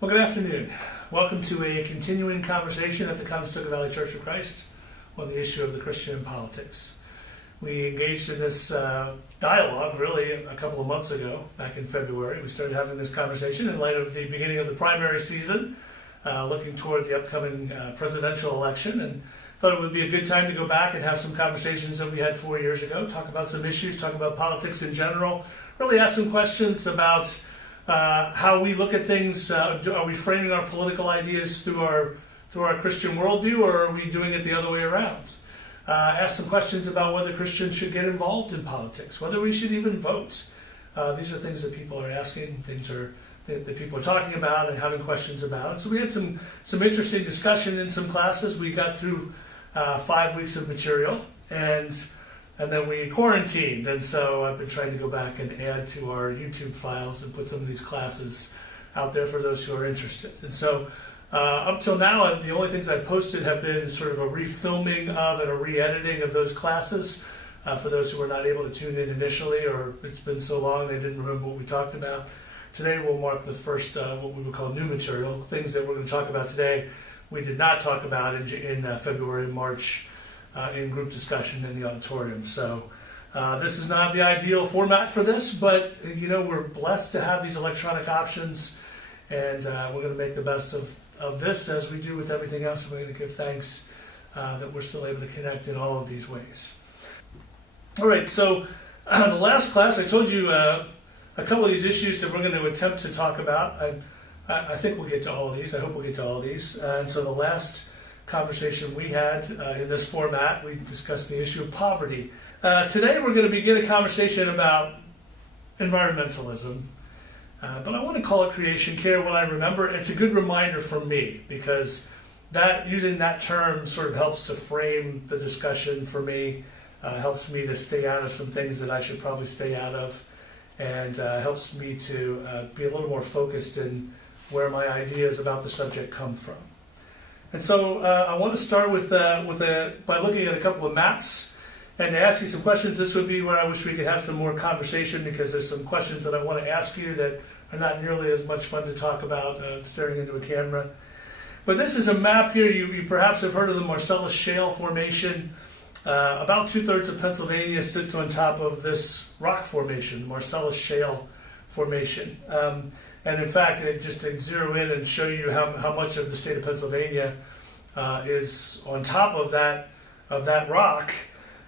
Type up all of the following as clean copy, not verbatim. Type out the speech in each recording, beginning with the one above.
Well, good afternoon. Welcome to a continuing conversation at the Conestoga Valley Church of Christ on the issue of the Christian in politics. We engaged in this dialogue really a couple of months ago, back in February. We started having this conversation in light of the beginning of the primary season, looking toward the upcoming presidential election, and thought it would be a good time to go back and have some conversations that we had 4 years ago, talk about some issues, talk about politics in general, really ask some questions about how we look at things. Are we framing our political ideas through our Christian worldview, or are we doing it the other way around? Ask some questions about whether Christians should get involved in politics, whether we should even vote. These are things that people are asking, that people are talking about and having questions about. So we had some interesting discussion in some classes. We got through 5 weeks of material, and then we quarantined, and so I've been trying to go back and add to our YouTube files and put some of these classes out there for those who are interested. And so up till now, the only things I've posted have been sort of a refilming of and a re-editing of those classes for those who were not able to tune in initially, or it's been so long they didn't remember what we talked about. Today we'll mark the first, what we would call new material, things that we're going to talk about today we did not talk about in February, March, in group discussion in the auditorium. So this is not the ideal format for this, but we're blessed to have these electronic options, and we're going to make the best of this as we do with everything else. And we're going to give thanks that we're still able to connect in all of these ways. All right, so the last class I told you a couple of these issues that we're going to attempt to talk about. I think we'll get to all of these. I hope we'll get to all of these. And so the last conversation we had in this format, we discussed the issue of poverty. Today we're going to begin a conversation about environmentalism, but I want to call it creation care when I remember. It's a good reminder for me, because using that term sort of helps to frame the discussion for me, helps me to stay out of some things that I should probably stay out of, and helps me to be a little more focused in where my ideas about the subject come from. And so I want to start by looking at a couple of maps and to ask you some questions. This would be where I wish we could have some more conversation, because there's some questions that I want to ask you that are not nearly as much fun to talk about staring into a camera. But this is a map here. You perhaps have heard of the Marcellus Shale Formation. About 2/3 of Pennsylvania sits on top of this rock formation, the Marcellus Shale Formation. And in fact, just to zero in and show you how much of the state of Pennsylvania is on top of that rock,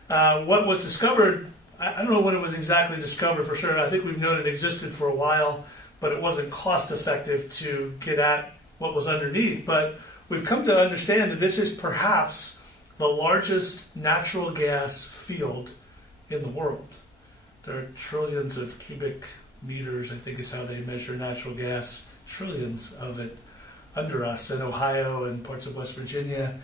what was discovered, I don't know when it was exactly discovered for sure. I think we've known it existed for a while, but it wasn't cost effective to get at what was underneath. But we've come to understand that this is perhaps the largest natural gas field in the world. There are trillions of cubic meters, I think is how they measure natural gas, trillions of it under us in Ohio and parts of West Virginia.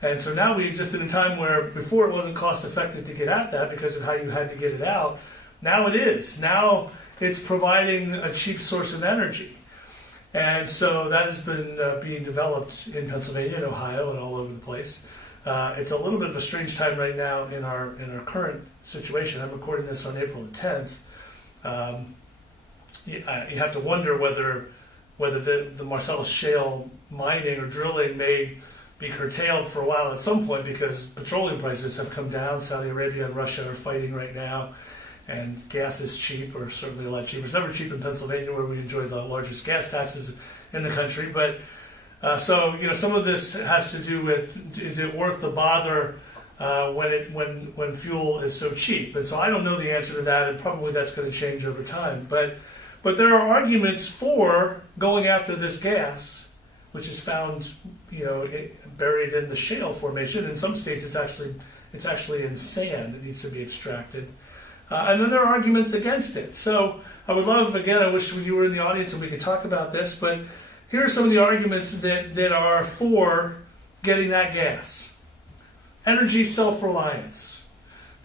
And so now we exist in a time where before it wasn't cost effective to get at that because of how you had to get it out. Now it is. Now it's providing a cheap source of energy. And so that has been being developed in Pennsylvania and Ohio and all over the place. It's a little bit of a strange time right now in our current situation. I'm recording this on April the 10th. You have to wonder whether the Marcellus Shale mining or drilling may be curtailed for a while at some point, because petroleum prices have come down. Saudi Arabia and Russia are fighting right now, and gas is cheap, or certainly a lot cheaper. It's never cheap in Pennsylvania, where we enjoy the largest gas taxes in the country. But so some of this has to do with, is it worth the bother when fuel is so cheap? And so I don't know the answer to that, and probably that's going to change over time. But there are arguments for going after this gas, which is found, buried in the shale formation. In some states, it's actually in sand that needs to be extracted. And then there are arguments against it. So I would love, again, I wish you were in the audience and we could talk about this, but here are some of the arguments that are for getting that gas. Energy self-reliance.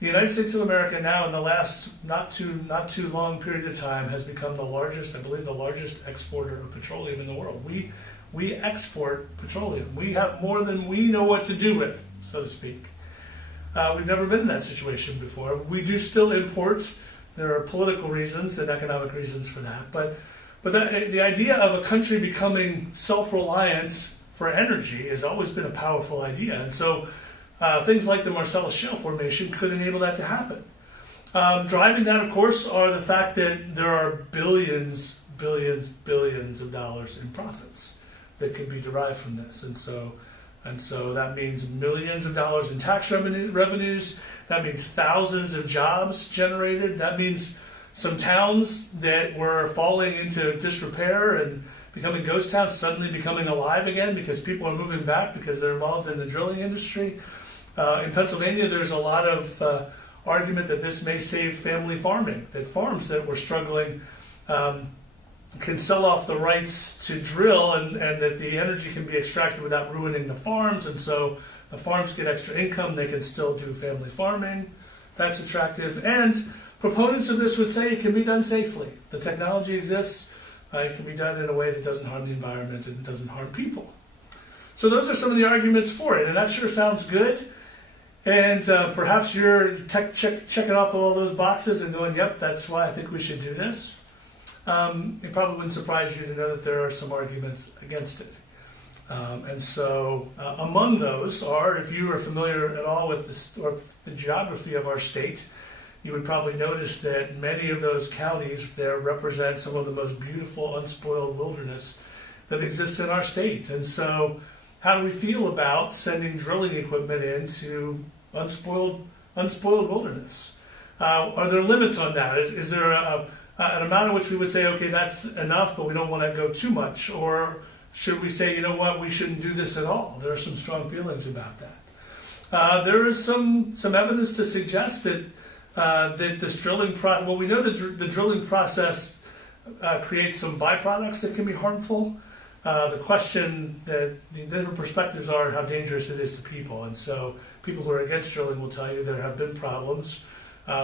The United States of America now, in the last not too long period of time, has become the largest exporter of petroleum in the world. We export petroleum. We have more than we know what to do with, so to speak. We've never been in that situation before. We do still import. There are political reasons and economic reasons for that, but But the idea of a country becoming self-reliant for energy has always been a powerful idea. And so things like the Marcellus Shale Formation could enable that to happen. Driving that, of course, are the fact that there are billions of dollars in profits that could be derived from this. And so that means millions of dollars in tax revenues. That means thousands of jobs generated. That means some towns that were falling into disrepair and becoming ghost towns suddenly becoming alive again because people are moving back because they're involved in the drilling industry. In Pennsylvania, there's a lot of argument that this may save family farming, that farms that were struggling can sell off the rights to drill and that the energy can be extracted without ruining the farms, and so the farms get extra income, they can still do family farming. That's attractive. And proponents of this would say it can be done safely. The technology exists, it can be done in a way that doesn't harm the environment and doesn't harm people. So those are some of the arguments for it, and that sure sounds good. And perhaps you're checking off all those boxes and going, yep, that's why I think we should do this. It probably wouldn't surprise you to know that there are some arguments against it. And so among those are, if you are familiar at all with the geography of our state, you would probably notice that many of those counties there represent some of the most beautiful, unspoiled wilderness that exists in our state. And so how do we feel about sending drilling equipment into unspoiled wilderness? Are there limits on that? Is there an amount in which we would say, okay, that's enough, but we don't want to go too much? Or should we say, you know what, we shouldn't do this at all? There are some strong feelings about that. There is some evidence to suggest that this drilling process, well, we know that the drilling process creates some byproducts that can be harmful. The question that the different perspectives are how dangerous it is to people. And so people who are against drilling will tell you there have been problems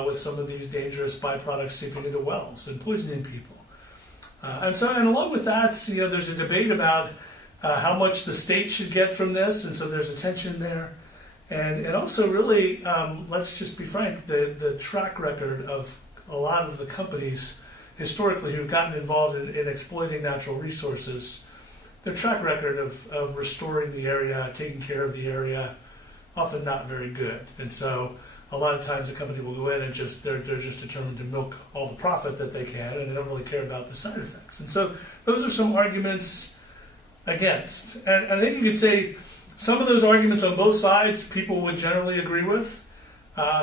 with some of these dangerous byproducts seeping into wells and poisoning people. And along with that, there's a debate about how much the state should get from this, and so there's a tension there. And also really, let's just be frank, the track record of a lot of the companies historically who've gotten involved in exploiting natural resources, their track record of restoring the area, taking care of the area, often not very good. And so a lot of times a company will go in and they're just determined to milk all the profit that they can, and they don't really care about the side effects. And so those are some arguments against. And I think you could say some of those arguments on both sides people would generally agree with.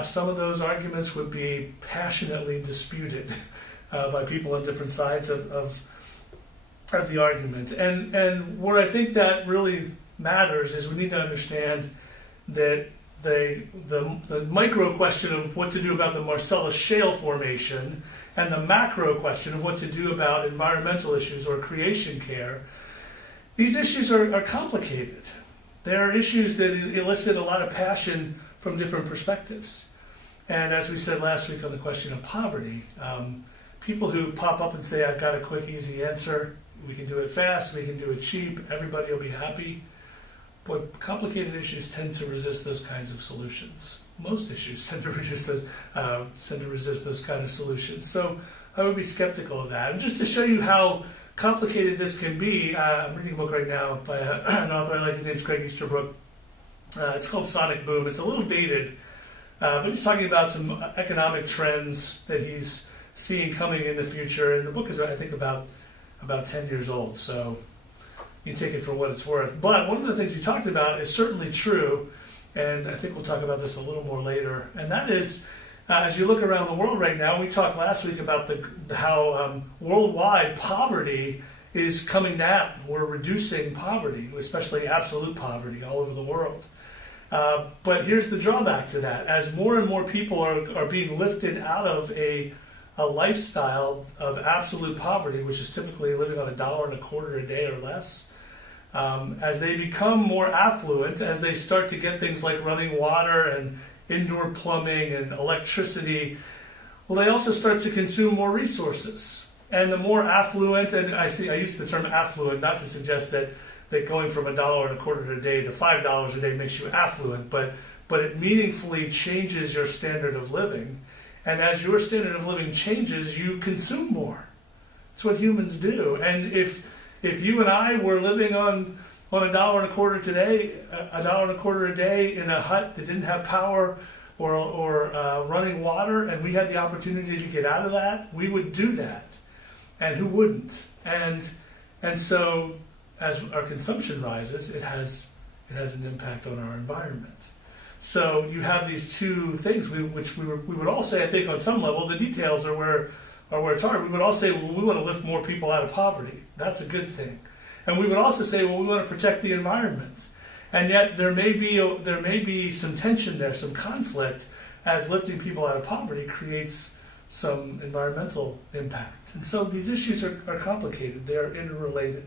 Some of those arguments would be passionately disputed by people on different sides of the argument. And where I think that really matters is we need to understand that the micro question of what to do about the Marcellus Shale Formation and the macro question of what to do about environmental issues or creation care, these issues are complicated. There are issues that elicit a lot of passion from different perspectives. And as we said last week on the question of poverty, people who pop up and say, I've got a quick, easy answer, we can do it fast, we can do it cheap, everybody will be happy. But complicated issues tend to resist those kinds of solutions. Most issues tend to resist those kind of solutions. So I would be skeptical of that. And just to show you how complicated this can be, I'm reading a book right now by an author I like. His name's Craig Easterbrook. It's called Sonic Boom. It's a little dated, but he's talking about some economic trends that he's seeing coming in the future. And the book is, I think, about 10 years old. So you take it for what it's worth. But one of the things he talked about is certainly true, and I think we'll talk about this a little more later. And that is, as you look around the world right now, we talked last week about how worldwide poverty is coming down. We're reducing poverty, especially absolute poverty, all over the world. But here's the drawback to that. As more and more people are being lifted out of a lifestyle of absolute poverty, which is typically living on $1.25 a day or less, as they become more affluent, as they start to get things like running water and indoor plumbing and electricity, well, they also start to consume more resources. And the more affluent, and I use the term affluent not to suggest that going from $1.25 a day to $5 a day makes you affluent, but it meaningfully changes your standard of living. And as your standard of living changes, you consume more. It's what humans do. And if you and I were living on $1.25 today, $1.25 a day in a hut that didn't have power or running water, and we had the opportunity to get out of that, we would do that. And who wouldn't? And so as our consumption rises, it has an impact on our environment. So you have these two things, which we would all say, I think, on some level, the details are where it's hard. We would all say, well, we want to lift more people out of poverty. That's a good thing. And we would also say, well, we want to protect the environment. And yet there may be some tension there, some conflict, as lifting people out of poverty creates some environmental impact. And so these issues are complicated. They are interrelated.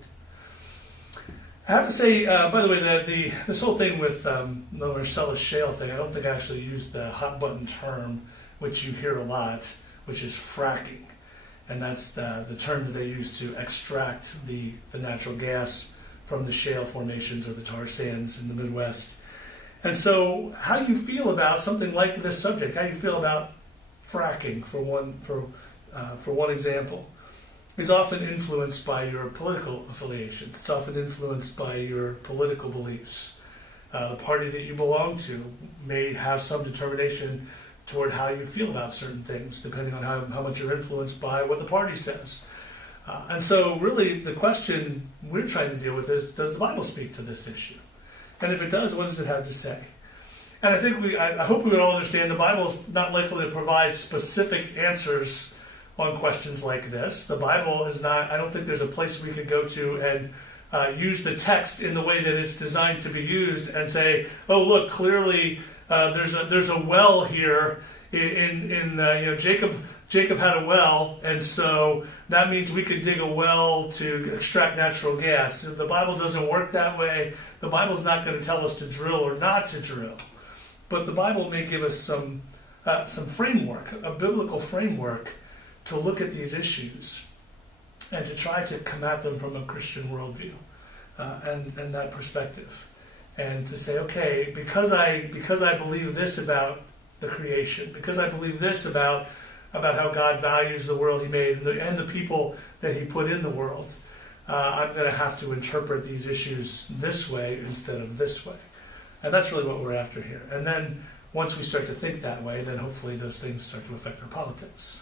I have to say, by the way, that this whole thing with the Marcellus Shale thing, I don't think I actually used the hot button term, which you hear a lot, which is fracking. And that's the term that they use to extract the natural gas from the shale formations or the tar sands in the Midwest. And so how do you feel about something like this subject? How do you feel about fracking, for one example? Is often influenced by your political affiliations. It's often influenced by your political beliefs. The party that you belong to may have some determination toward how you feel about certain things, depending on how much you're influenced by what the party says. And so really the question we're trying to deal with is, does the Bible speak to this issue? And if it does, what does it have to say? And I think I hope we would all understand the Bible is not likely to provide specific answers on questions like this. The Bible is not, I don't think there's a place we could go to and use the text in the way that it's designed to be used and say, oh, look, clearly there's a well here Jacob had a well, and so that means we could dig a well to extract natural gas. The Bible doesn't work that way. The Bible's not going to tell us to drill or not to drill. But the Bible may give us some framework, a biblical framework, to look at these issues and to try to come at them from a Christian worldview and that perspective. And to say, okay, because I believe this about the creation, because I believe this about how God values the world He made and the people that He put in the world, I'm going to have to interpret these issues this way instead of this way. And that's really what we're after here. And then once we start to think that way, then hopefully those things start to affect our politics.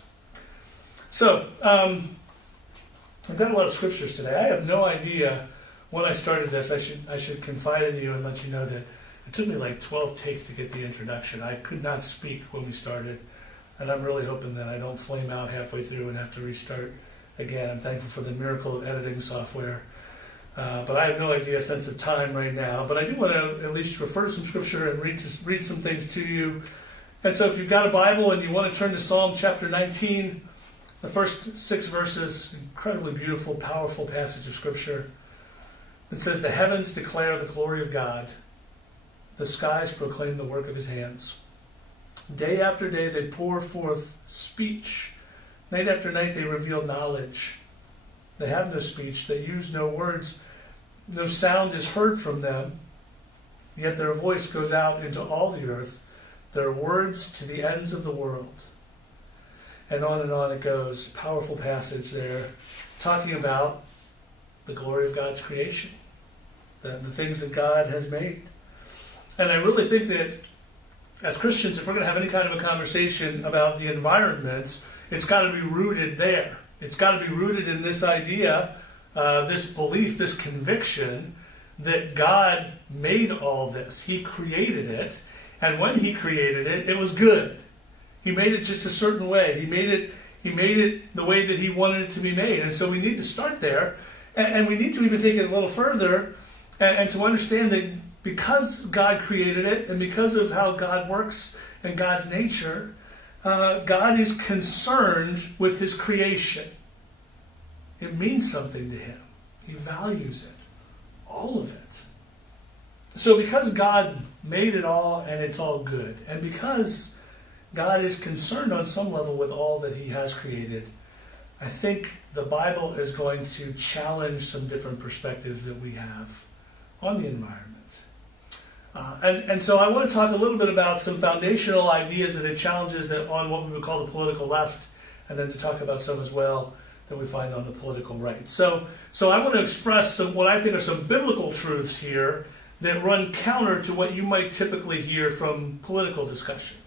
So, I've got a lot of scriptures today. I have no idea when I started this. I should confide in you and let you know that it took me like 12 takes to get the introduction. I could not speak when we started, and I'm really hoping that I don't flame out halfway through and have to restart again. I'm thankful for the miracle of editing software. But I have no sense of time right now. But I do want to at least refer to some scripture and read some things to you. And so if you've got a Bible and you want to turn to Psalm chapter 19, the first 6 verses, incredibly beautiful, powerful passage of scripture. It says, "The heavens declare the glory of God. The skies proclaim the work of His hands. Day after day they pour forth speech. Night after night they reveal knowledge. They have no speech. They use no words. No sound is heard from them. Yet their voice goes out into all the earth. Their words to the ends of the world." And on it goes. Powerful passage there, talking about the glory of God's creation, the things that God has made. And I really think that as Christians, if we're going to have any kind of a conversation about the environment, it's got to be rooted there. It's got to be rooted in this idea, this belief, this conviction that God made all this. He created it, and when He created it, it was good. He made it just a certain way. He made it the way that He wanted it to be made. And so we need to start there, and we need to even take it a little further and to understand that because God created it and because of how God works and God's nature, God is concerned with His creation. It means something to Him. He values it, all of it. So because God made it all and it's all good, and because God is concerned on some level with all that He has created, I think the Bible is going to challenge some different perspectives that we have on the environment. And so I want to talk a little bit about some foundational ideas and the challenges that on what we would call the political left, and then to talk about some as well that we find on the political right. So I want to express what I think are some biblical truths here that run counter to what you might typically hear from political discussion.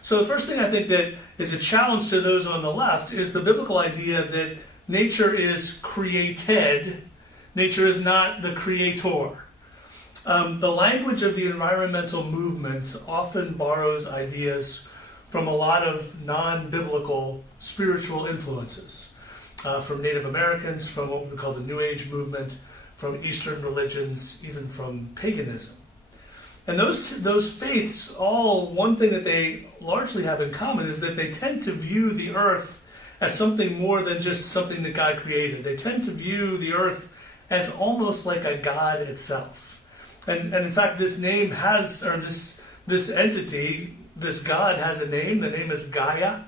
So the first thing I think that is a challenge to those on the left is the biblical idea that nature is created, nature is not the creator. The language of the environmental movement often borrows ideas from a lot of non-biblical spiritual influences, from Native Americans, from what we call the New Age movement, from Eastern religions, even from paganism. And those faiths, all one thing that they largely have in common is that they tend to view the earth as something more than just something that God created. They tend to view the earth as almost like a God itself. And in fact, this name has, or this entity, this God has a name. The name is Gaia.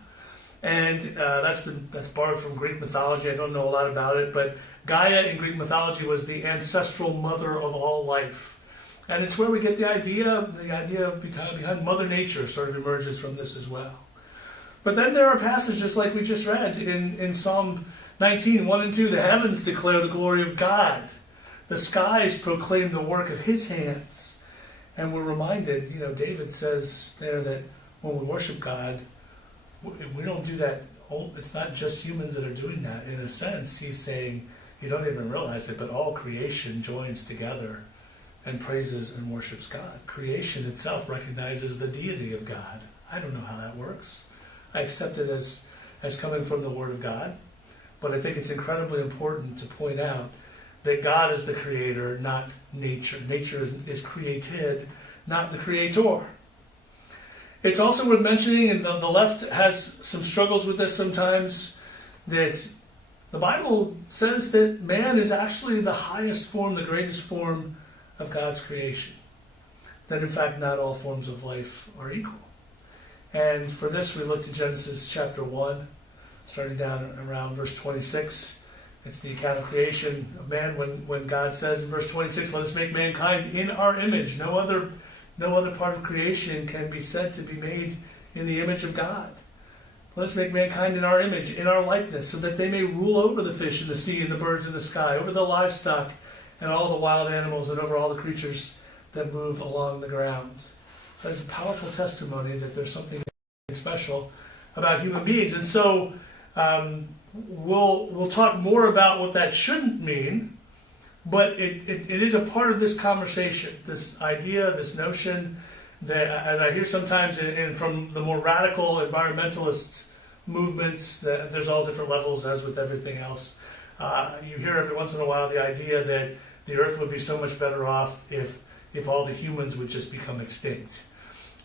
And that's borrowed from Greek mythology. I don't know a lot about it, but Gaia in Greek mythology was the ancestral mother of all life. And it's where we get the idea behind Mother Nature sort of emerges from this as well. But then there are passages like we just read in Psalm 19, 1 and 2. The heavens declare the glory of God. The skies proclaim the work of his hands. And we're reminded, David says there that when we worship God, we don't do that. It's not just humans that are doing that. In a sense, he's saying, you don't even realize it, but all creation joins together and praises and worships God. Creation itself recognizes the deity of God. I don't know how that works. I accept it as coming from the Word of God, but I think it's incredibly important to point out that God is the creator, not nature. Nature is created, not the creator. It's also worth mentioning, and the left has some struggles with this sometimes, that the Bible says that man is actually the highest form, the greatest form of God's creation. That in fact not all forms of life are equal. And for this we look to Genesis chapter 1, starting down around verse 26. It's the account of creation of man when God says in verse 26, let us make mankind in our image. No other part of creation can be said to be made in the image of God. Let us make mankind in our image, in our likeness, so that they may rule over the fish in the sea and the birds in the sky, over the livestock and all the wild animals, and over all the creatures that move along the ground. That is a powerful testimony that there's something special about human beings. And so we'll talk more about what that shouldn't mean, but it is a part of this conversation, this idea, this notion that, as I hear sometimes from the more radical environmentalist movements, that there's all different levels, as with everything else. You hear every once in a while the idea that the earth would be so much better off if all the humans would just become extinct.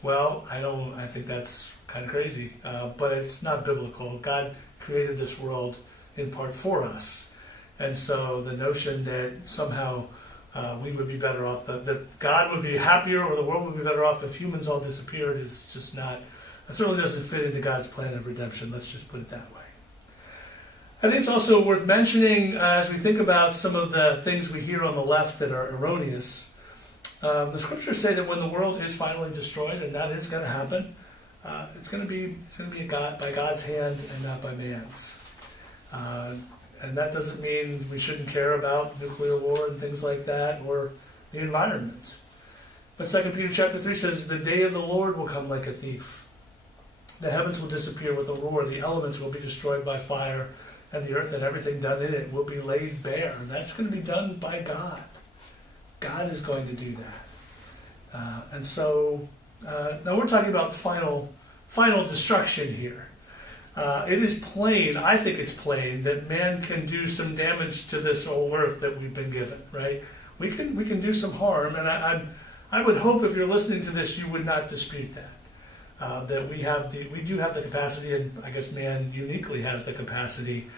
Well, I think that's kind of crazy, but it's not biblical. God created this world in part for us. And so the notion that somehow we would be better off, that God would be happier or the world would be better off if humans all disappeared is just not, it certainly doesn't fit into God's plan of redemption. Let's just put it that way. I think it's also worth mentioning as we think about some of the things we hear on the left that are erroneous. The scriptures say that when the world is finally destroyed, and that is going to happen, it's going to be by God's hand and not by man's. And that doesn't mean we shouldn't care about nuclear war and things like that, or the environment. But 2 Peter chapter 3 says, the day of the Lord will come like a thief. The heavens will disappear with a roar, the elements will be destroyed by fire, and the earth and everything done in it will be laid bare. And that's going to be done by God. God is going to do that. And so, now we're talking about final destruction here. It is plain, I think it's plain, that man can do some damage to this old earth that we've been given, right? We can do some harm, and I would hope if you're listening to this, you would not dispute that. That we do have the capacity, and I guess man uniquely has the capacity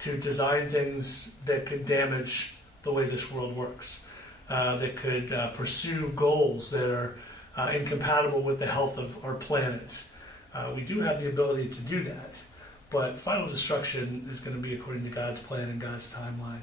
to design things that could damage the way this world works, that could pursue goals that are incompatible with the health of our planet. We do have the ability to do that, but final destruction is going to be according to God's plan and God's timeline.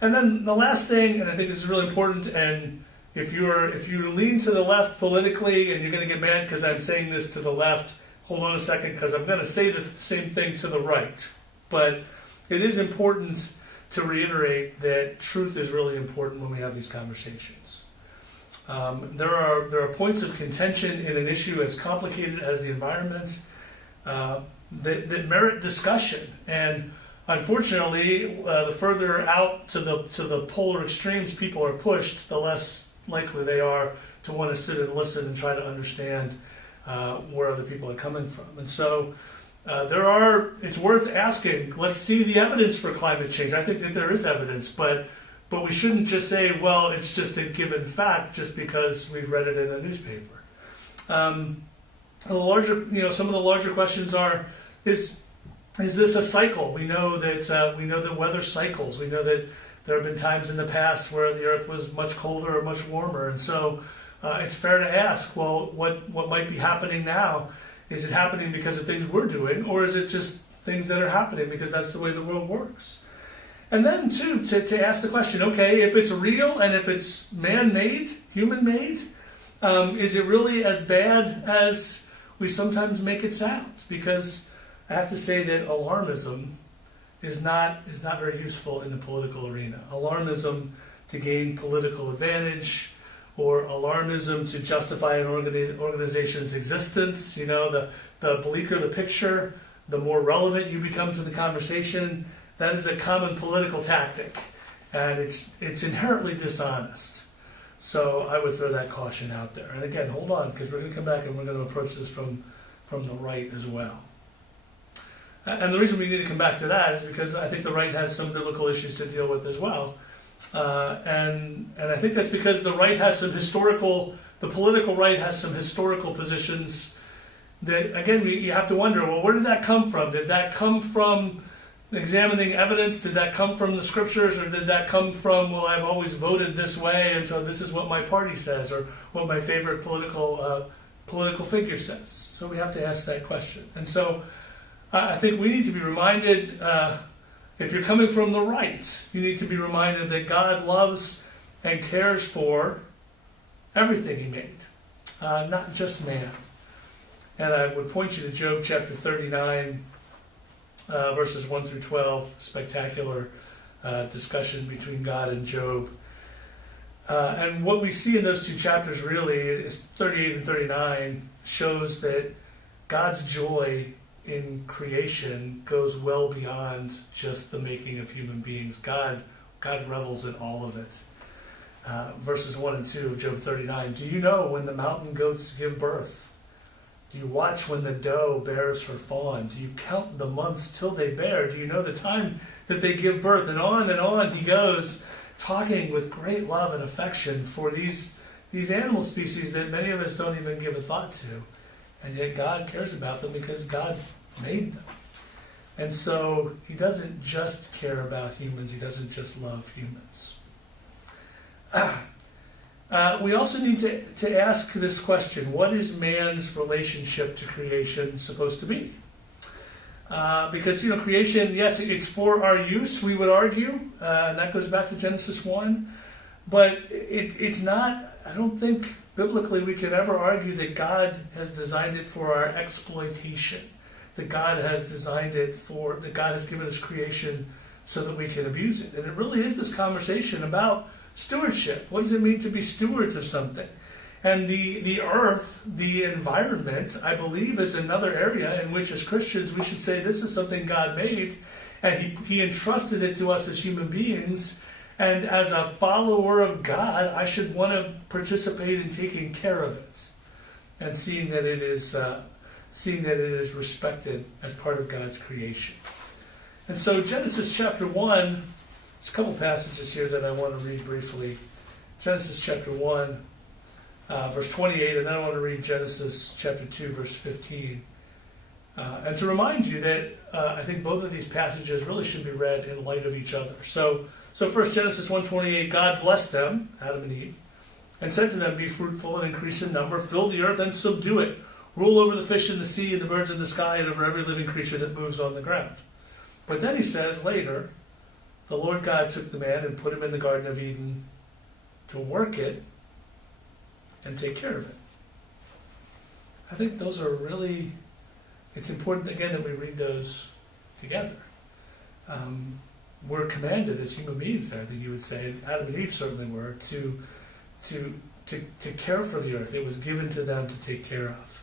And then the last thing, and I think this is really important, and if you lean to the left politically and you're going to get mad because I'm saying this to the left, hold on a second, because I'm going to say the same thing to the right. But it is important to reiterate that truth is really important when we have these conversations. There are points of contention in an issue as complicated as the environment that merit discussion, and unfortunately, the further out to the polar extremes people are pushed, the less likely they are to want to sit and listen and try to understand where other people are coming from. And so it's worth asking, let's see the evidence for climate change. I think that there is evidence, but we shouldn't just say, well, it's just a given fact just because we've read it in a newspaper. Some of the larger questions are, is this a cycle? We know that weather cycles. We know that there have been times in the past where the earth was much colder or much warmer, and so it's fair to ask, well, what might be happening now? Is it happening because of things we're doing, or is it just things that are happening because that's the way the world works? And then, too, to ask the question, okay, if it's real and if it's man-made, human-made, is it really as bad as we sometimes make it sound? Because I have to say that alarmism is not very useful in the political arena. Alarmism to gain political advantage, or alarmism to justify an organization's existence. The bleaker the picture, the more relevant you become to the conversation. That is a common political tactic, and it's inherently dishonest. So I would throw that caution out there. And again, hold on, because we're going to come back and we're going to approach this from the right as well. And the reason we need to come back to that is because I think the right has some biblical issues to deal with as well. And I think that's because the political right has some historical positions that, again, you have to wonder, well, where did that come from? Did that come from examining evidence? Did that come from the scriptures? Or did that come from, well, I've always voted this way, and so this is what my party says, or what my favorite political figure says? So we have to ask that question. And so I think we need to be reminded, if you're coming from the right, you need to be reminded that God loves and cares for everything He made, not just man. And I would point you to Job chapter 39, verses 1 through 12, spectacular discussion between God and Job. And what we see in those two chapters really is 38 and 39 shows that God's joy in creation goes well beyond just the making of human beings. God revels in all of it. Verses 1 and 2 of Job 39, do you know when the mountain goats give birth? Do you watch when the doe bears her fawn? Do you count the months till they bear? Do you know the time that they give birth? And on he goes, talking with great love and affection for these animal species that many of us don't even give a thought to. And yet God cares about them because God made them. And so He doesn't just care about humans. He doesn't just love humans. We also need to ask this question: what is man's relationship to creation supposed to be? Because, creation, yes, it's for our use, we would argue, and that goes back to Genesis 1, but it's not, I don't think biblically we could ever argue that God has designed it for our exploitation, that God has given us creation so that we can abuse it. And it really is this conversation about stewardship. What does it mean to be stewards of something? And the earth, the environment, I believe, is another area in which as Christians we should say this is something God made, and He entrusted it to us as human beings. And as a follower of God, I should want to participate in taking care of it and seeing that it is respected as part of God's creation. And so Genesis chapter 1, there's a couple passages here that I want to read briefly. Genesis chapter 1, verse 28, and then I want to read Genesis chapter 2, verse 15. And to remind you that I think both of these passages really should be read in light of each other. So first, Genesis 1:28, God blessed them, Adam and Eve, and said to them, be fruitful and increase in number, fill the earth and subdue it. Rule over the fish in the sea and the birds in the sky and over every living creature that moves on the ground. But then he says later, the Lord God took the man and put him in the Garden of Eden to work it and take care of it. I think those are really, it's important again that we read those together. we're commanded as human beings, I think you would say, and Adam and Eve certainly were, to care for the earth. It was given to them to take care of.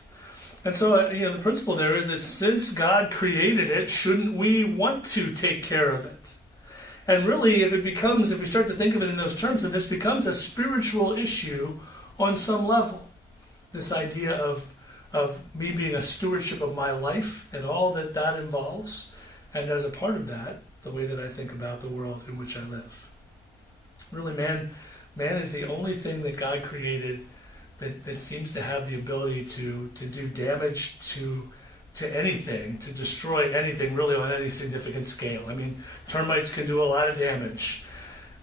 And so, the principle there is that since God created it, shouldn't we want to take care of it? And really, if we start to think of it in those terms, then this becomes a spiritual issue on some level. This idea of me being a stewardship of my life and all that that involves, and as a part of that, the way that I think about the world in which I live. Really, man is the only thing that God created that seems to have the ability to do damage to anything, to destroy anything really on any significant scale. I mean, termites can do a lot of damage.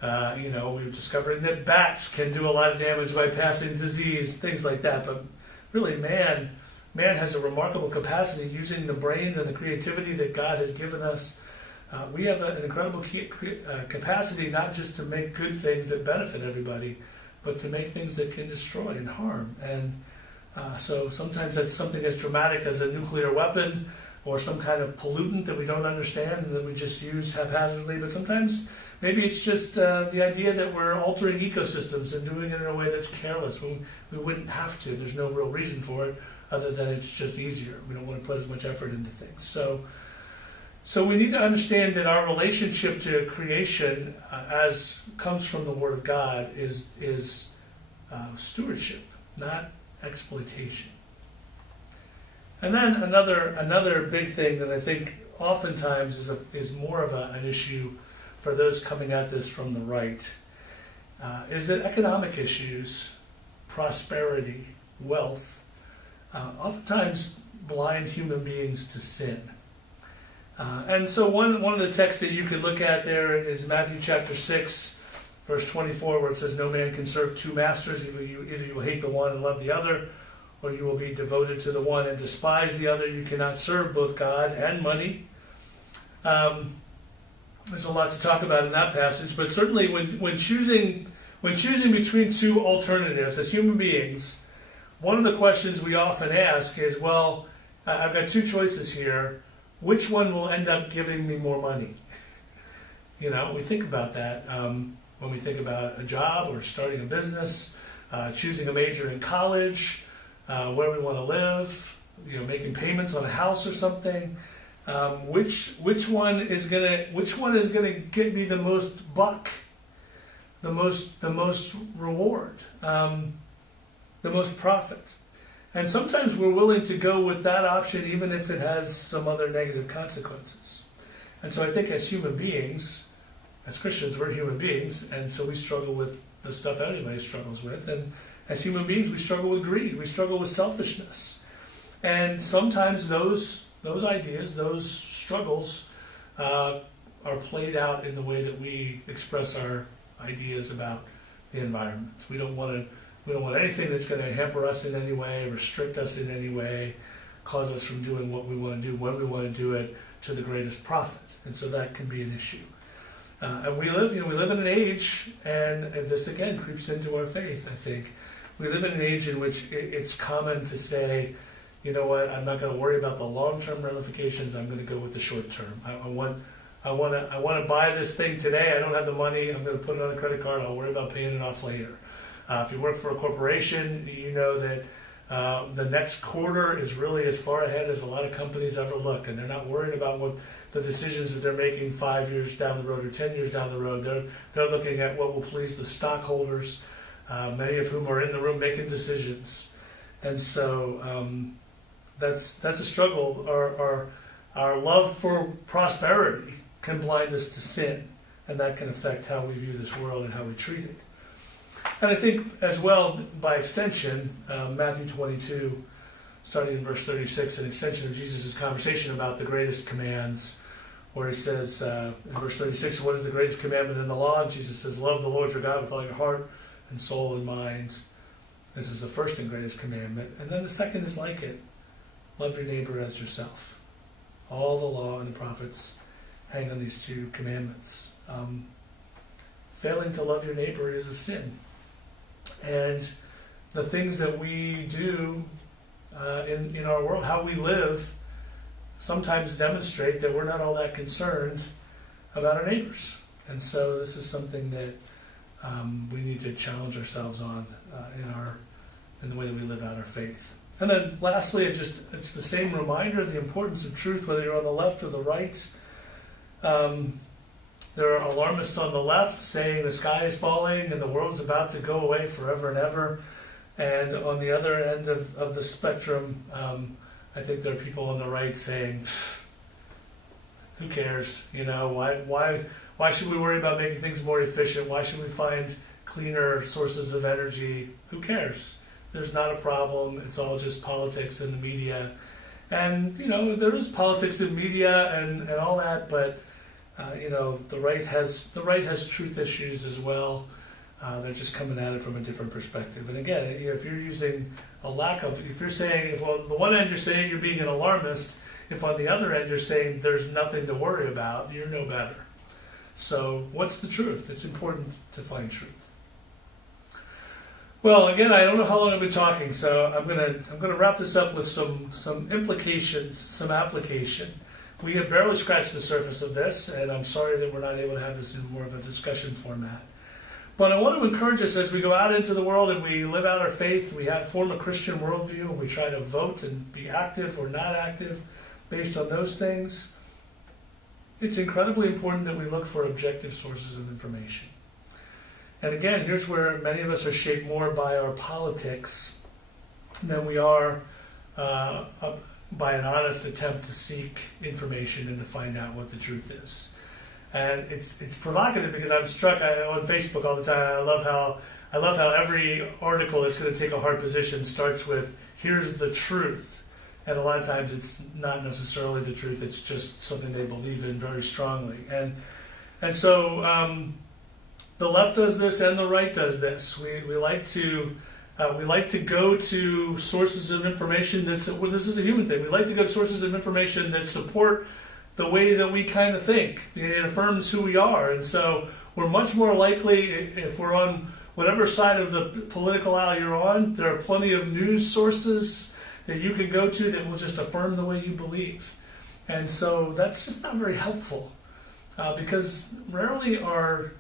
We're discovering that bats can do a lot of damage by passing disease, things like that. But really, man has a remarkable capacity using the brain and the creativity that God has given us. We have an incredible capacity not just to make good things that benefit everybody, but to make things that can destroy and harm. And so sometimes that's something as dramatic as a nuclear weapon or some kind of pollutant that we don't understand and that we just use haphazardly. But sometimes maybe it's just the idea that we're altering ecosystems and doing it in a way that's careless when we wouldn't have to. There's no real reason for it other than it's just easier. We don't want to put as much effort into things. So we need to understand that our relationship to creation, as comes from the Word of God, is stewardship, not exploitation. And then another big thing that I think oftentimes is more of an issue for those coming at this from the right, is that economic issues, prosperity, wealth, oftentimes blind human beings to sin. And so one of the texts that you could look at there is Matthew chapter 6, verse 24, where it says, "No man can serve two masters. Either you will hate the one and love the other, or you will be devoted to the one and despise the other. You cannot serve both God and money." There's a lot to talk about in that passage, but certainly when choosing between two alternatives as human beings, one of the questions we often ask is, well, I've got two choices here. Which one will end up giving me more money? We think about that when we think about a job or starting a business, choosing a major in college, where we want to live, making payments on a house or something. Which one is gonna get me the most buck, the most reward, the most profit? And sometimes we're willing to go with that option even if it has some other negative consequences. And so I think as human beings, as Christians, we're human beings, and so we struggle with the stuff anybody struggles with. And as human beings, we struggle with greed, we struggle with selfishness. And sometimes those ideas, those struggles are played out in the way that we express our ideas about the environment. We don't want anything that's going to hamper us in any way, restrict us in any way, cause us from doing what we want to do when we want to do it to the greatest profit. And so that can be an issue. And we live in an age, and this again creeps into our faith, I think. We live in an age in which it's common to say, you know what, I'm not going to worry about the long-term ramifications, I'm going to go with the short term. I want to buy this thing today, I don't have the money, I'm going to put it on a credit card, I'll worry about paying it off later. If you work for a corporation, you know that the next quarter is really as far ahead as a lot of companies ever look, and they're not worried about what the decisions that they're making 5 years down the road or 10 years down the road. They're looking at what will please the stockholders, many of whom are in the room making decisions. And so that's a struggle. Our love for prosperity can blind us to sin, and that can affect how we view this world and how we treat it. And I think as well, by extension, Matthew 22, starting in verse 36, an extension of Jesus' conversation about the greatest commands, where he says in verse 36, what is the greatest commandment in the law? And Jesus says, love the Lord your God with all your heart and soul and mind. This is the first and greatest commandment. And then the second is like it. Love your neighbor as yourself. All the law and the prophets hang on these two commandments. Failing to love your neighbor is a sin. And the things that we do in our world, how we live, sometimes demonstrate that we're not all that concerned about our neighbors. And so this is something that we need to challenge ourselves on in the way that we live out our faith. And then lastly, it's the same reminder of the importance of truth, whether you're on the left or the right. There are alarmists on the left saying the sky is falling and the world's about to go away forever and ever. And on the other end of the spectrum, I think there are people on the right saying, who cares? Why should we worry about making things more efficient? Why should we find cleaner sources of energy? Who cares? There's not a problem. It's all just politics and the media. And, there is politics in media and all that, but the right has truth issues as well. They're just coming at it from a different perspective. And again, if you're using if you're saying, if on the one end you're saying you're being an alarmist, if on the other end you're saying there's nothing to worry about, you're no better. So what's the truth? It's important to find truth. Well, again, I don't know how long I've been talking, so I'm gonna wrap this up with some implications, some application. We have barely scratched the surface of this, and I'm sorry that we're not able to have this in more of a discussion format. But I want to encourage us as we go out into the world and we live out our faith, we form a Christian worldview, and we try to vote and be active or not active based on those things. It's incredibly important that we look for objective sources of information. And again, here's where many of us are shaped more by our politics than we are by an honest attempt to seek information and to find out what the truth is. And it's provocative because I'm struck on Facebook all the time. I love how every article that's going to take a hard position starts with, here's the truth. And a lot of times it's not necessarily the truth, it's just something they believe in very strongly. And so the left does this and the right does this. We like to go to sources of information this is a human thing. We like to go to sources of information that support the way that we kind of think. It affirms who we are. And so we're much more likely, if we're on whatever side of the political aisle you're on, there are plenty of news sources that you can go to that will just affirm the way you believe. And so that's just not very helpful because rarely are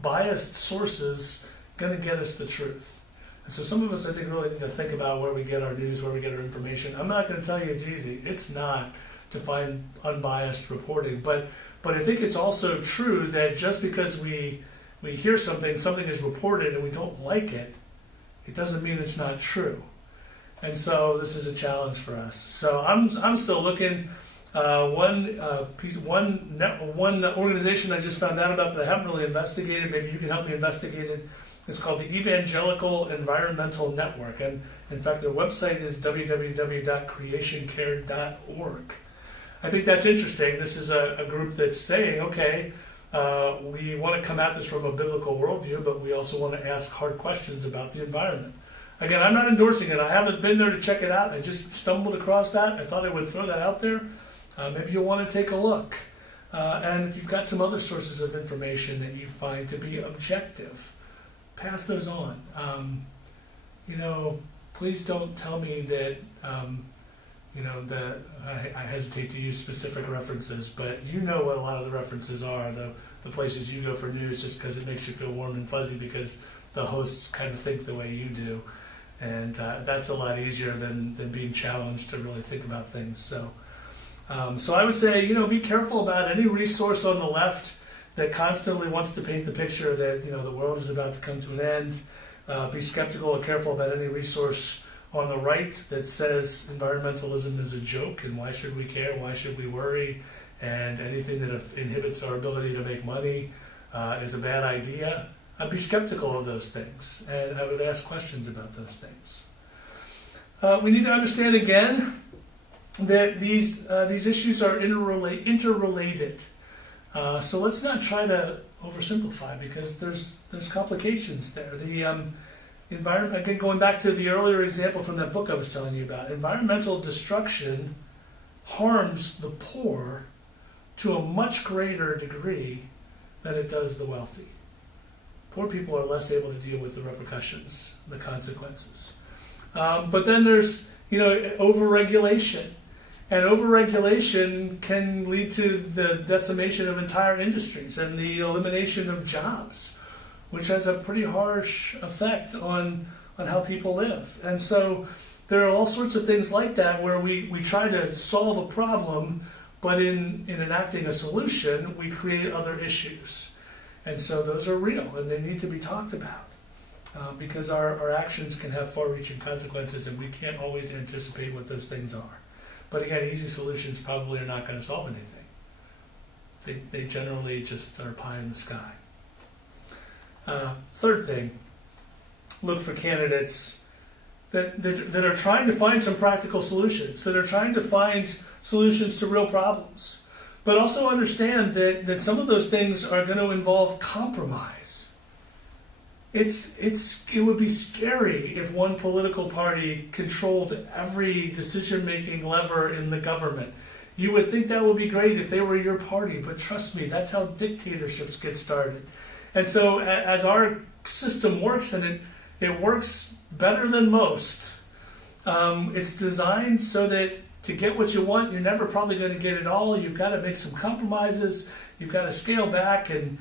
biased sources going to get us the truth. And so some of us, I think, really need to think about where we get our news, where we get our information. I'm not going to tell you it's easy. It's not, to find unbiased reporting. But I think it's also true that just because we hear something is reported and we don't like it, it doesn't mean it's not true. And so this is a challenge for us. So I'm still looking. One organization I just found out about that I haven't really investigated, maybe you can help me investigate it. It's called the Evangelical Environmental Network. And in fact, their website is www.creationcare.org. I think that's interesting. This is a group that's saying, okay, we want to come at this from a biblical worldview, but we also want to ask hard questions about the environment. Again, I'm not endorsing it. I haven't been there to check it out. I just stumbled across that. I thought I would throw that out there. Maybe you'll want to take a look. And if you've got some other sources of information that you find to be objective, pass those on. Please don't tell me that, I hesitate to use specific references, but you know what a lot of the references are, the places you go for news, just because it makes you feel warm and fuzzy because the hosts kind of think the way you do. And that's a lot easier than being challenged to really think about things. So I would say, be careful about any resource on the left that constantly wants to paint the picture that, the world is about to come to an end. Be skeptical and careful about any resource on the right that says environmentalism is a joke and why should we care, why should we worry, and anything that inhibits our ability to make money is a bad idea. I'd be skeptical of those things, and I would ask questions about those things. We need to understand again that these issues are interrelated. So let's not try to oversimplify because there's complications there. The environment, again, going back to the earlier example from that book I was telling you about, environmental destruction harms the poor to a much greater degree than it does the wealthy. Poor people are less able to deal with the repercussions, the consequences. But then there's, overregulation. And overregulation can lead to the decimation of entire industries and the elimination of jobs, which has a pretty harsh effect on how people live. And so there are all sorts of things like that where we try to solve a problem, but in enacting a solution, we create other issues. And so those are real and they need to be talked about because our actions can have far-reaching consequences and we can't always anticipate what those things are. But again, easy solutions probably are not going to solve anything. They generally just are pie in the sky. Third thing, look for candidates that are trying to find some practical solutions, that are trying to find solutions to real problems, but also understand that some of those things are going to involve compromise. It would be scary if one political party controlled every decision-making lever in the government. You would think that would be great if they were your party, but trust me, that's how dictatorships get started. And so as our system works, and it works better than most, it's designed so that to get what you want, you're never probably going to get it all. You've got to make some compromises. You've got to scale back and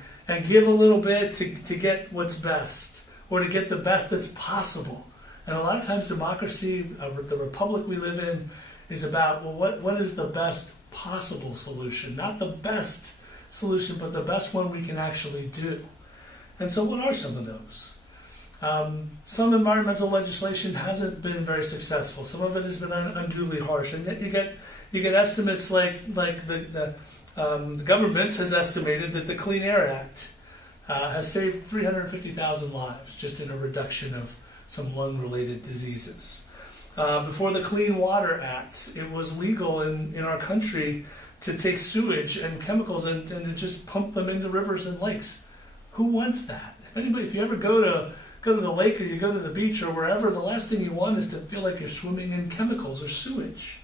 give a little bit to get what's best, or to get the best that's possible. And a lot of times democracy, the republic we live in, is about, well, what is the best possible solution? Not the best solution, but the best one we can actually do. And so what are some of those? Some environmental legislation hasn't been very successful. Some of it has been unduly harsh. And yet you get estimates like the government has estimated that the Clean Air Act has saved 350,000 lives just in a reduction of some lung-related diseases. Before the Clean Water Act, it was legal in our country to take sewage and chemicals and to just pump them into rivers and lakes. Who wants that? If you ever go to the lake or you go to the beach or wherever, the last thing you want is to feel like you're swimming in chemicals or sewage.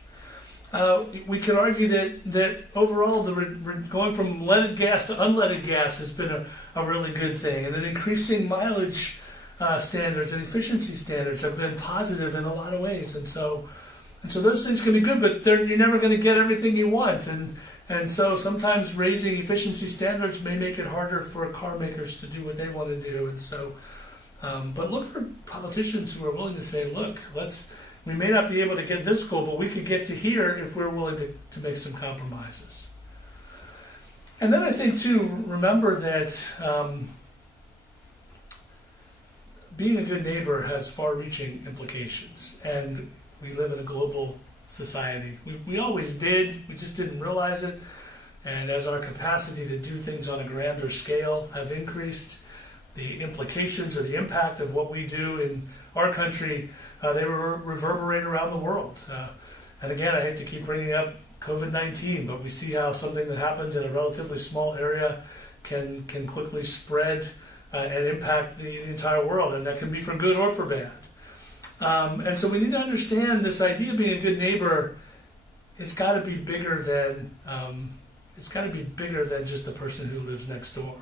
We could argue that overall going from leaded gas to unleaded gas has been a really good thing, and that increasing mileage standards and efficiency standards have been positive in a lot of ways. And so those things can be good, but you're never going to get everything you want. And so sometimes raising efficiency standards may make it harder for car makers to do what they want to do. And so, but look for politicians who are willing to say, look, we may not be able to get this goal, but we could get to here if we're willing to make some compromises. And then I think, too, remember that being a good neighbor has far-reaching implications. And we live in a global society. We always did, we just didn't realize it. And as our capacity to do things on a grander scale have increased, the implications or the impact of what we do in our country, they reverberate around the world. And again, I hate to keep bringing up COVID-19, but we see how something that happens in a relatively small area can quickly spread and impact the entire world, and that can be for good or for bad. And so we need to understand this idea of being a good neighbor. It's got to be bigger than just the person who lives next door.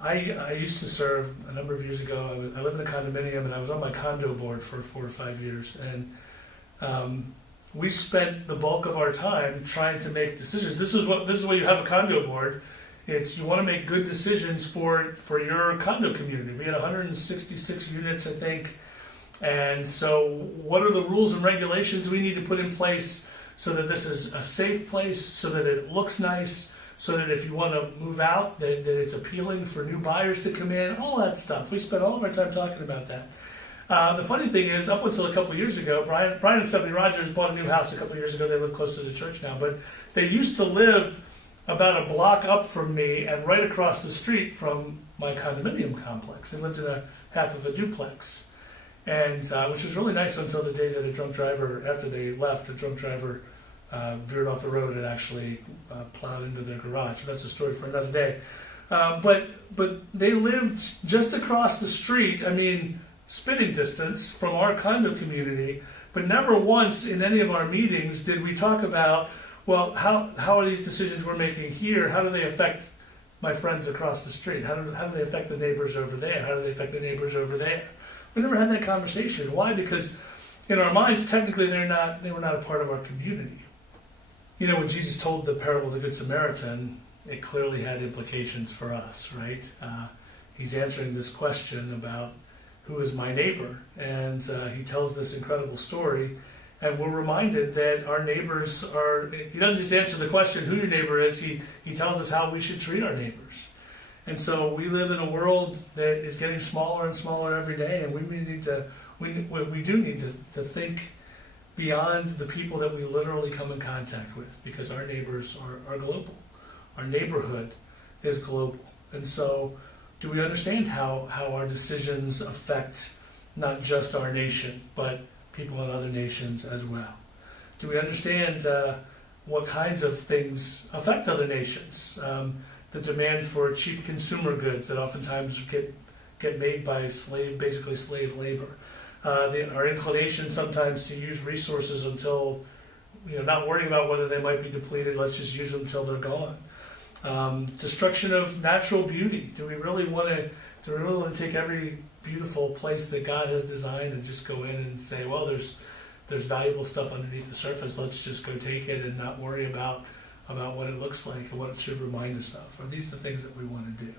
I used to serve a number of years ago. I live in a condominium, and I was on my condo board for 4 or 5 years, and we spent the bulk of our time trying to make decisions. This is why you have a condo board. You want to make good decisions for your condo community. We had 166 units, I think. And so what are the rules and regulations we need to put in place so that this is a safe place, so that it looks nice, so that if you want to move out, that it's appealing for new buyers to come in, all that stuff. We spent all of our time talking about that. The funny thing is, up until a couple of years ago, Brian and Stephanie Rogers bought a new house a couple of years ago. They live close to the church now, but they used to live about a block up from me and right across the street from my condominium complex. They lived in a half of a duplex, and which was really nice until the day that after they left, a drunk driver veered off the road and actually plowed into their garage. So that's a story for another day. But they lived just across the street, spitting distance from our condo community, but never once in any of our meetings did we talk about, well, how are these decisions we're making here, how do they affect my friends across the street? How do they affect the neighbors over there? How do they affect the neighbors over there? We never had that conversation. Why? Because in our minds, technically, they were not a part of our community. When Jesus told the parable of the Good Samaritan, it clearly had implications for us, right? He's answering this question about who is my neighbor, and he tells this incredible story, and we're reminded that our neighbors are, he doesn't just answer the question who your neighbor is, he tells us how we should treat our neighbors. And so we live in a world that is getting smaller and smaller every day, and we do need to think beyond the people that we literally come in contact with, because our neighbors are global. Our neighborhood is global. And so do we understand how our decisions affect not just our nation, but people in other nations as well? Do we understand what kinds of things affect other nations? The demand for cheap consumer goods that oftentimes get made by basically slave labor. Our inclination sometimes to use resources until, not worrying about whether they might be depleted, let's just use them until they're gone. Destruction of natural beauty. Do we really want to take every beautiful place that God has designed and just go in and say, well, there's valuable stuff underneath the surface, let's just go take it and not worry about what it looks like and what it should remind us of? Are these the things that we want to do?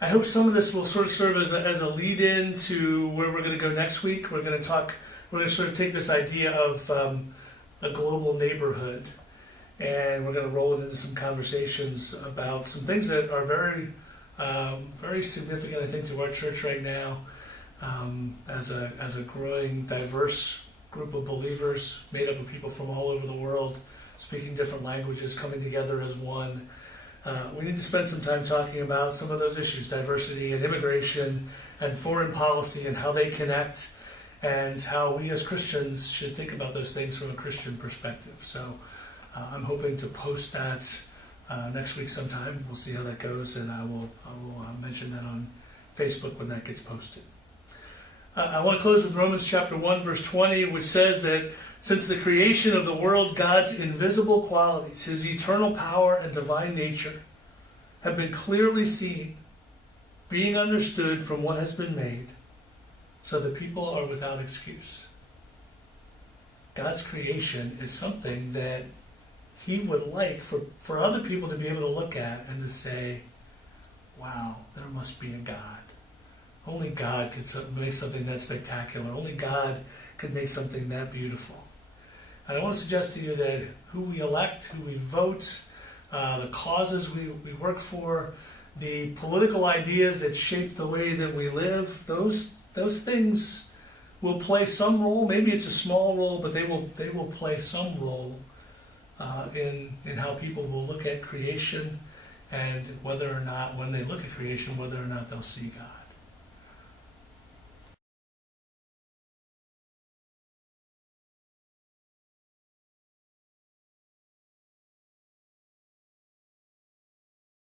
I hope some of this will sort of serve as a lead-in to where we're going to go next week. We're going to sort of take this idea of a global neighborhood, and we're going to roll it into some conversations about some things that are very, very significant, I think, to our church right now, as a growing, diverse group of believers made up of people from all over the world, speaking different languages, coming together as one. We need to spend some time talking about some of those issues, diversity and immigration and foreign policy and how they connect, and how we as Christians should think about those things from a Christian perspective. So I'm hoping to post that next week sometime. We'll see how that goes, and I will mention that on Facebook when that gets posted. I want to close with Romans chapter 1, verse 20, which says that since the creation of the world, God's invisible qualities, his eternal power and divine nature, have been clearly seen, being understood from what has been made, so that people are without excuse. God's creation is something that he would like for other people to be able to look at and to say, wow, there must be a God. Only God could make something that spectacular. Only God could make something that beautiful. And I want to suggest to you that who we elect, who we vote, the causes we work for, the political ideas that shape the way that we live, those things will play some role. Maybe it's a small role, but they will play some role in how people will look at creation, and whether or not, when they look at creation, whether or not they'll see God.